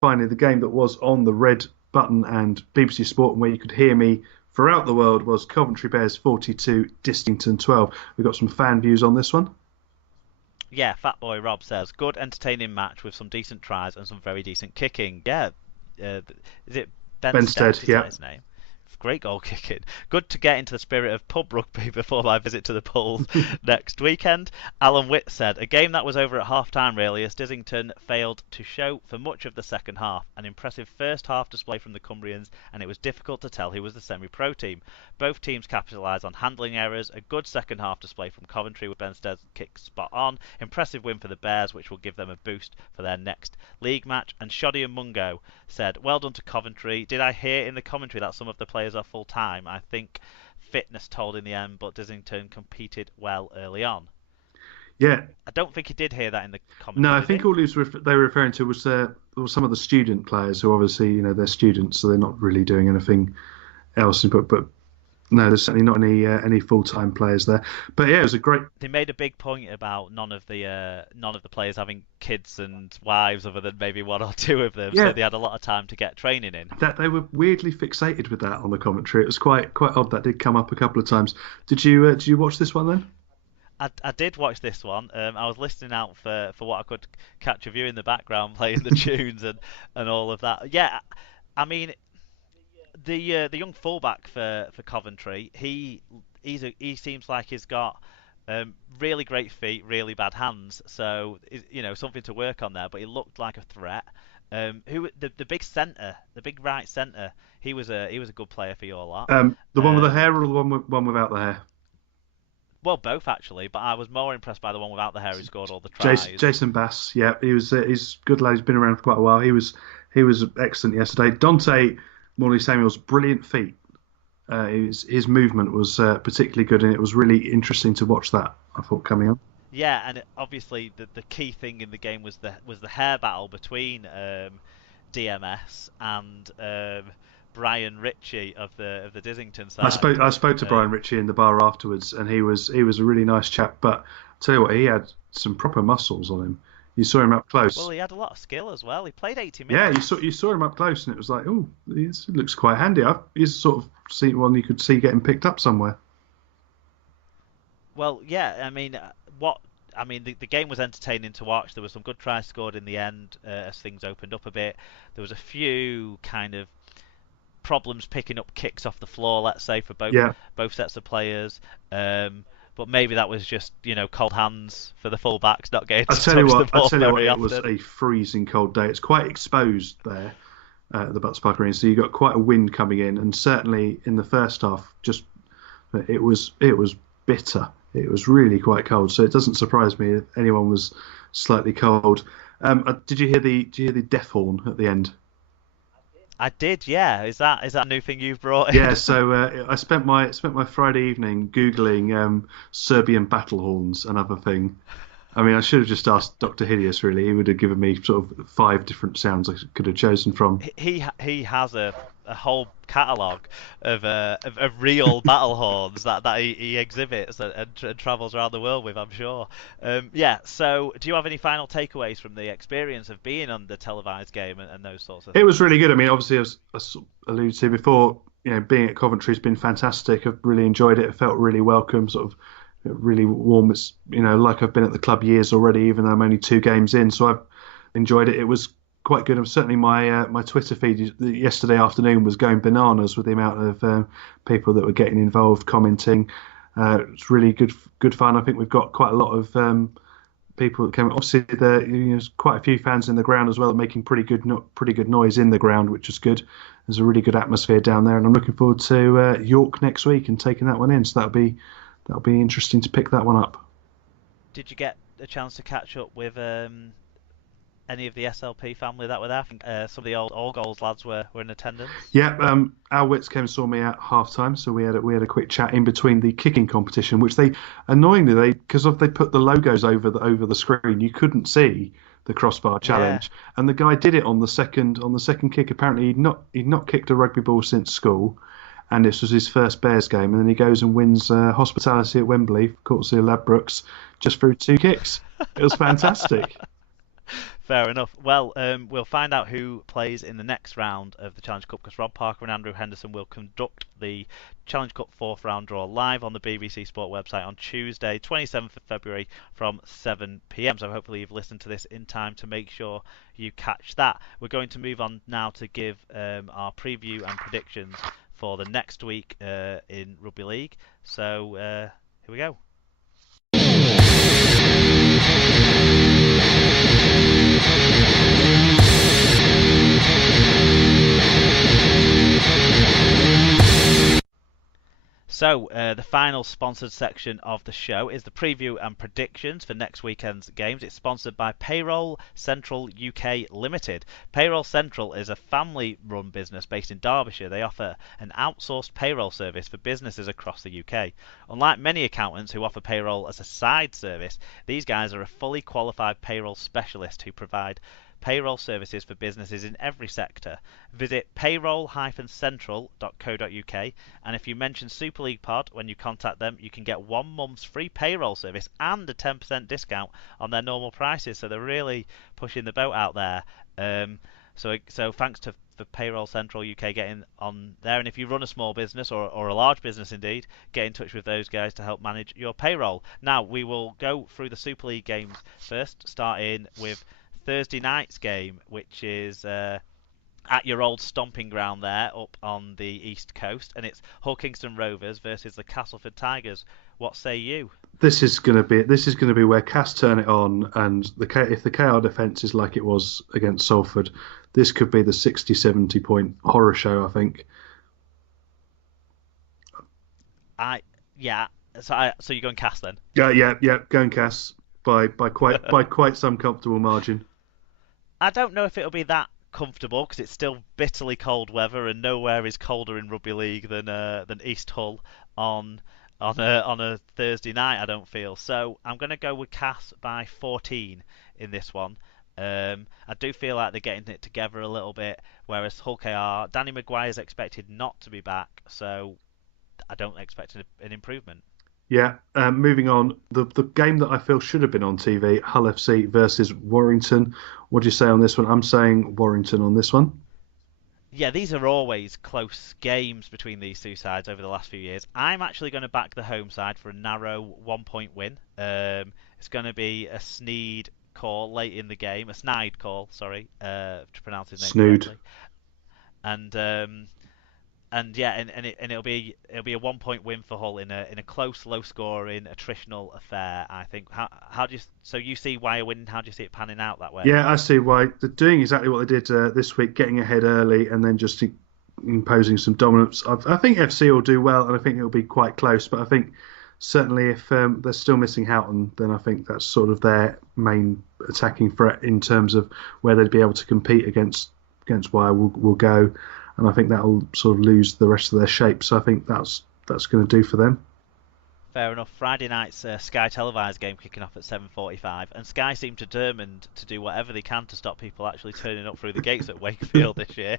finally, the game that was on the red button and BBC Sport, and where you could hear me throughout the world, was Coventry Bears 42, Distington 12. We've got some fan views on this one. Yeah, Fatboy Rob says, good entertaining match with some decent tries and some very decent kicking. Yeah, is it Benstead? Benstead, Is that yeah. his name? Great goal kicking. Good to get into the spirit of pub rugby before my visit to the polls next weekend. Alan Witt said, a game that was over at half time really, as Dizzington failed to show for much of the second half. An impressive first half display from the Cumbrians, and it was difficult to tell who was the semi-pro team. Both teams capitalised on handling errors. A good second half display from Coventry with Benstead's kick spot on. Impressive win for the Bears, which will give them a boost for their next league match. And Shoddy and Mungo said, well done to Coventry. Did I hear in the commentary that some of the players are full time? I think fitness told in the end, but Dizzington competed well early on. Yeah. I don't think he did hear that in the No, commentary. I think all they were referring to was some of the student players who obviously, they're students, so they're not really doing anything else. But no, there's certainly not any full-time players there. But yeah, it was a great. They made a big point about none of the players having kids and wives, other than maybe one or two of them. Yeah. So they had a lot of time to get training in. That they were weirdly fixated with that on the commentary. It was quite odd. That did come up a couple of times. Did you watch this one then? I did watch this one. I was listening out for what I could catch of you in the background playing the tunes and all of that. Yeah, I mean, the young fullback for Coventry, he seems like he's got really great feet, really bad hands. So something to work on there. But he looked like a threat. The big centre, the big right centre, he was a good player for your lot. The one with the hair or the one without the hair? Well, both actually, but I was more impressed by the one without the hair who scored all the tries. Jason Bass, yeah, he's good lad. He's been around for quite a while. He was excellent yesterday. Dante Morley Samuel's brilliant feet. His movement was particularly good, and it was really interesting to watch that. I thought coming up. Yeah, and obviously the key thing in the game was the hair battle between DMS and Brian Ritchie of the Dizzington side. I spoke to Brian Ritchie in the bar afterwards, and he was a really nice chap. But I tell you what, he had some proper muscles on him. You saw him up close. Well, he had a lot of skill as well. He played 80 minutes. Yeah, you saw him up close, and it was like, oh, he looks quite handy. He's sort of one you could see getting picked up somewhere. Well, yeah, I mean, the game was entertaining to watch. There were some good tries scored in the end as things opened up a bit. There was a few kind of problems picking up kicks off the floor, let's say, for both sets of players. But maybe that was just cold hands for the fullbacks not getting to touch the ball very often. It was a freezing cold day. It's quite exposed there at the Butts Park Arena, so you got quite a wind coming in, and certainly in the first half, it was bitter. It was really quite cold, so it doesn't surprise me if anyone was slightly cold. Did you hear the death horn at the end? I did, yeah. Is that a new thing you've brought in? Yeah, so I spent my Friday evening googling Serbian battle horns, another thing. I mean, I should have just asked Dr. Hideous. Really, he would have given me sort of 5 different sounds I could have chosen from. He has a whole catalogue of real battle horns that he exhibits and travels around the world with, I'm sure. Yeah. So, do you have any final takeaways from the experience of being on the televised game and those sorts of things? It was really good. I mean, obviously, as I alluded to before, being at Coventry has been fantastic. I've really enjoyed it. I felt really welcome, sort of really warm. It's like I've been at the club years already, even though I'm only 2 games in. So I've enjoyed it. It was quite good. Certainly my Twitter feed yesterday afternoon was going bananas with the amount of people that were getting involved, commenting. It's really good fun. I think we've got quite a lot of people that came. Obviously, there's quite a few fans in the ground as well, making pretty good noise in the ground, which is good. There's a really good atmosphere down there, and I'm looking forward to York next week and taking that one in. So that'll be interesting to pick that one up. Did you get a chance to catch up with any of the SLP family that were there? I think some of the old All Goals lads were in attendance. Yeah, Al Witts came and saw me at half time, so we had a quick chat in between the kicking competition, which annoyingly because they put the logos over the screen, you couldn't see the crossbar challenge, and the guy did it on the second kick. Apparently he'd not kicked a rugby ball since school, and this was his first Bears game, and then he goes and wins hospitality at Wembley, courtesy of Ladbrokes, just through 2 kicks. It was fantastic. Fair enough. Well, we'll find out who plays in the next round of the Challenge Cup because Rob Parker and Andrew Henderson will conduct the Challenge Cup fourth round draw live on the BBC Sport website on Tuesday, 27th of February from 7 p.m. So hopefully you've listened to this in time to make sure you catch that. We're going to move on now to give our preview and predictions for the next week in Rugby League. So here we go. So, the final sponsored section of the show is the preview and predictions for next weekend's games. It's sponsored by Payroll Central UK Limited. Payroll Central is a family-run business based in Derbyshire. They offer an outsourced payroll service for businesses across the UK. Unlike many accountants who offer payroll as a side service, these guys are a fully qualified payroll specialist who provide payroll services for businesses in every sector. Visit payroll-central.co.uk, and if you mention Super League Pod when you contact them, you can get 1 month's free payroll service and a 10% discount on their normal prices. So they're really pushing the boat out there. So thanks to for Payroll Central UK getting on there. And if you run a small business or a large business indeed, get in touch with those guys to help manage your payroll. Now we will go through the Super League games first, starting with Thursday night's game, which is at your old stomping ground there up on the east coast, and it's Hull Kingston Rovers versus the Castleford Tigers. What say you? This is going to be where Cass turn it on, and if the KR defence is like it was against Salford, this could be the 60-70 point horror show, I think. So you're going Cass then? Yeah, going Cass by quite some comfortable margin. I don't know if it'll be that comfortable because it's still bitterly cold weather, and nowhere is colder in rugby league than East Hull on a Thursday night. I don't feel so. I'm going to go with Cass by 14 in this one. I do feel like they're getting it together a little bit, whereas Hull KR, Danny Maguire's expected not to be back, so I don't expect an improvement. Yeah, moving on, the game that I feel should have been on TV, Hull FC versus Warrington. What do you say on this one? I'm saying Warrington on this one. Yeah, these are always close games between these two sides over the last few years. I'm actually going to back the home side for a narrow 1-point win. It's going to be a Snide call late in the game, a Snide call, sorry, to pronounce his name correctly. And it'll be a 1-point win for Hull in a close, low-scoring, attritional affair. I think. How do you see why winning? How do you see it panning out that way? Yeah, I see why they're doing exactly what they did this week, getting ahead early and then just imposing some dominance. I think FC will do well, and I think it'll be quite close. But I think certainly if they're still missing Houghton, then I think that's sort of their main attacking threat in terms of where they'd be able to compete against why will go. And I think that'll sort of lose the rest of their shape. So I think that's going to do for them. Fair enough. Friday night's Sky televised game kicking off at 7:45, and Sky seem determined to do whatever they can to stop people actually turning up through the gates at Wakefield this year.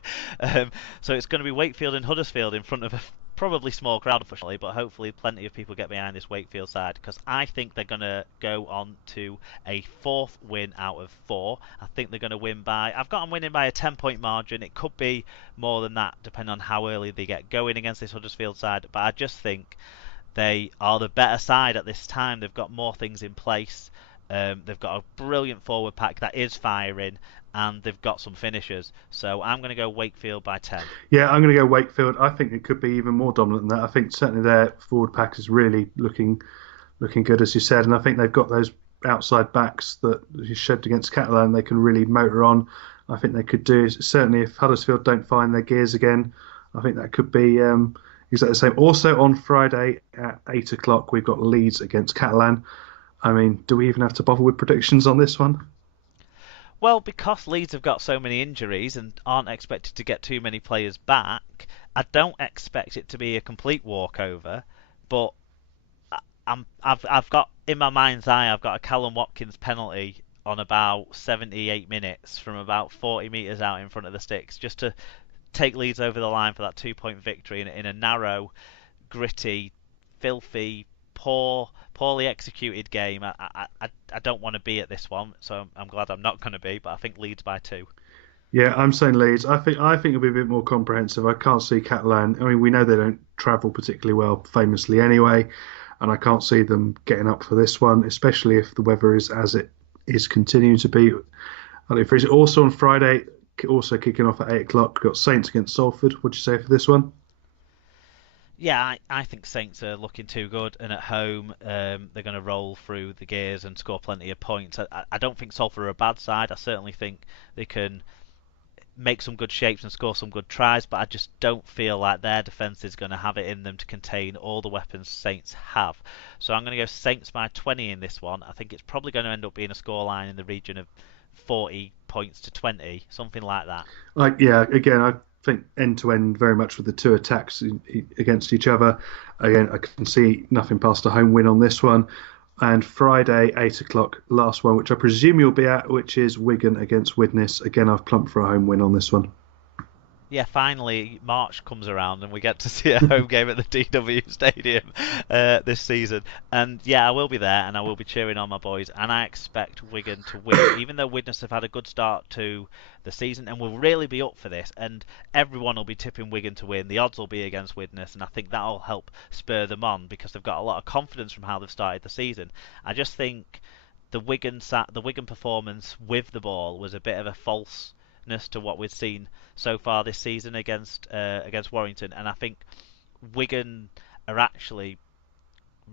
So it's going to be Wakefield and Huddersfield in front of a probably small crowd, unfortunately, but hopefully plenty of people get behind this Wakefield side, because I think they're going to go on to a 4th win out of 4. I think they're going to win by, I've got them winning by a 10-point margin. It could be more than that, depending on how early they get going against this Huddersfield side, but I just think they are the better side at this time. They've got more things in place. They've got a brilliant forward pack that is firing, and they've got some finishers. So I'm going to go Wakefield by 10. Yeah, I'm going to go Wakefield. I think it could be even more dominant than that. I think certainly their forward pack is really looking good, as you said, and I think they've got those outside backs that you showed against Catalan. They can really motor on. I think they could do, certainly if Huddersfield don't find their gears again, I think that could be exactly the same. Also on Friday at 8 o'clock, we've got Leeds against Catalan. I mean, do we even have to bother with predictions on this one? Well, because Leeds have got so many injuries and aren't expected to get too many players back, I don't expect it to be a complete walkover. But I've got in my mind's eye, I've got a Callum Watkins penalty on about 78 minutes from about 40 metres out in front of the sticks, just to take Leeds over the line for that 2-point victory in a narrow, gritty, filthy, poorly executed game. I don't want to be at this one, so I'm glad I'm not going to be. But I think Leeds by 2. Yeah, I'm saying Leeds. I think it'll be a bit more comprehensive. I can't see Catalan. I mean, we know they don't travel particularly well, famously anyway, and I can't see them getting up for this one, especially if the weather is as it is continuing to be. I think freezing. Also on Friday, also kicking off at 8 o'clock, we've got Saints against Salford. What do you say for this one? Yeah, I think Saints are looking too good, and at home they're going to roll through the gears and score plenty of points. I don't think Salford are a bad side. I certainly think they can make some good shapes and score some good tries, but I just don't feel like their defence is going to have it in them to contain all the weapons Saints have. So I'm going to go Saints by 20 in this one. I think it's probably going to end up being a scoreline in the region of 40 points to 20, something like that. Yeah, again, I think end to end very much with the two attacks against each other. Again, I can see nothing past a home win on this one. And Friday, 8 o'clock, last one, which I presume you'll be at, which is Wigan against Widnes. Again, I've plumped for a home win on this one. Yeah, finally March comes around and we get to see a home game at the DW Stadium this season. And yeah, I will be there and I will be cheering on my boys. And I expect Wigan to win, even though Widnes have had a good start to the season and will really be up for this. And everyone will be tipping Wigan to win. The odds will be against Widnes, and I think that'll help spur them on because they've got a lot of confidence from how they've started the season. I just think the Wigan performance with the ball was a bit of a false to what we've seen so far this season against Warrington, and I think Wigan are actually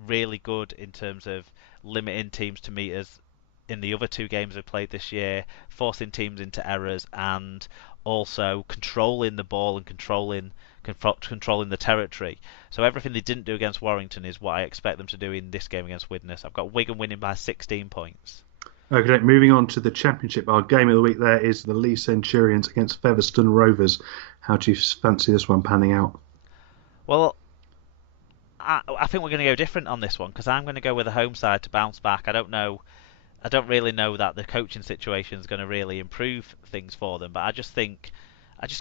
really good in terms of limiting teams to meters in the other two games they've played this year, forcing teams into errors, and also controlling the ball and controlling the territory. So everything they didn't do against Warrington is what I expect them to do in this game against Widnes. I've got Wigan winning by 16 points. Okay, moving on to the Championship. Our game of the week there is the Lee Centurions against Featherstone Rovers. How do you fancy this one panning out? Well, I think we're going to go different on this one because I'm going to go with the home side to bounce back. I don't really know that the coaching situation is going to really improve things for them, but I just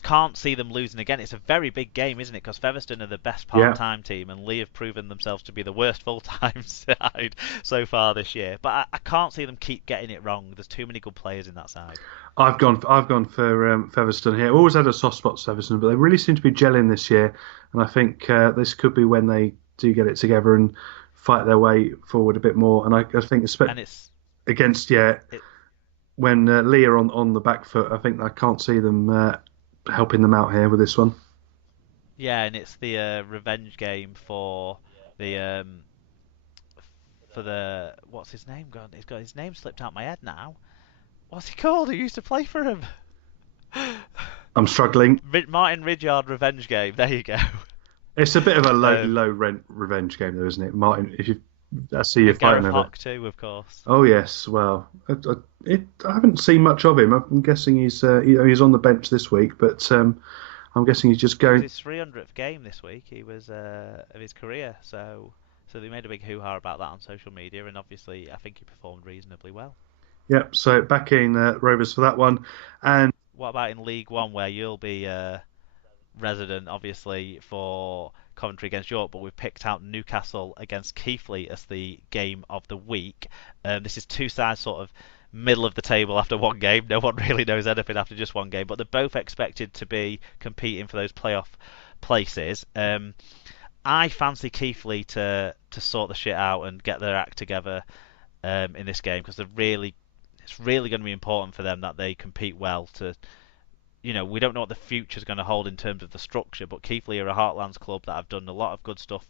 can't see them losing again. It's a very big game, isn't it? Because Featherstone are the best part-time team, and Lee have proven themselves to be the worst full-time side so far this year. But I can't see them keep getting it wrong. There's too many good players in that side. I've gone for Featherstone here. I've always had a soft spot for Featherstone, but they really seem to be gelling this year, and I think this could be when they do get it together and fight their way forward a bit more. And I think when Lee are on the back foot, I think I can't see them helping them out here with this one. Yeah, and it's the revenge game for the what's his name gone? He's got his name slipped out my head now. What's he called? Who used to play for him? I'm struggling. Martin Ridyard revenge game. There you go. It's a bit of a low rent revenge game, though, isn't it, Martin? I see you're fighting over. Gareth too, of course. Oh yes, well, I haven't seen much of him. I'm guessing he's on the bench this week, but I'm guessing he's just going. It was his 300th game this week. He was of his career, so they made a big hoo-ha about that on social media, and obviously I think he performed reasonably well. Yep. So back in Rovers for that one, and what about in League One, where you'll be resident, obviously, for Coventry against York, but we've picked out Newcastle against Keighley as the game of the week. This is two sides sort of middle of the table after one game. No one really knows anything after just one game, but they're both expected to be competing for those playoff places. I fancy Keighley to sort the shit out and get their act together in this game because it's really going to be important for them that they compete well to. We don't know what the future's going to hold in terms of the structure, but Keighley are a Heartlands club that have done a lot of good stuff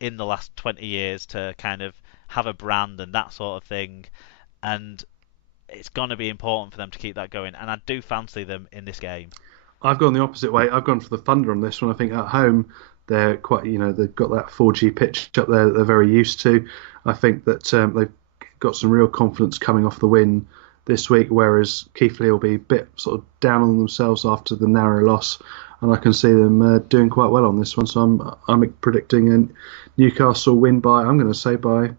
in the last 20 years to kind of have a brand and that sort of thing, and it's going to be important for them to keep that going, and I do fancy them in this game. I've gone the opposite way. I've gone for the Thunder on this one. I think at home they're quite, they've got that 4G pitch up there that they're very used to. I think that they've got some real confidence coming off the win this week, whereas Keighley will be a bit sort of down on themselves after the narrow loss, and I can see them doing quite well on this one. So I'm predicting a Newcastle win I'm going to say by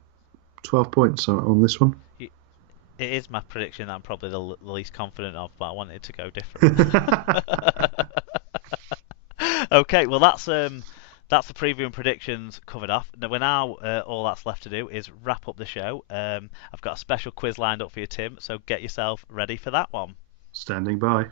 12 points on this one. It is my prediction that I'm probably the least confident of, but I wanted to go different. Okay, well that's That's the preview and predictions covered off. Now, we're now all that's left to do is wrap up the show. I've got a special quiz lined up for you, Tim, so get yourself ready for that one. Standing by.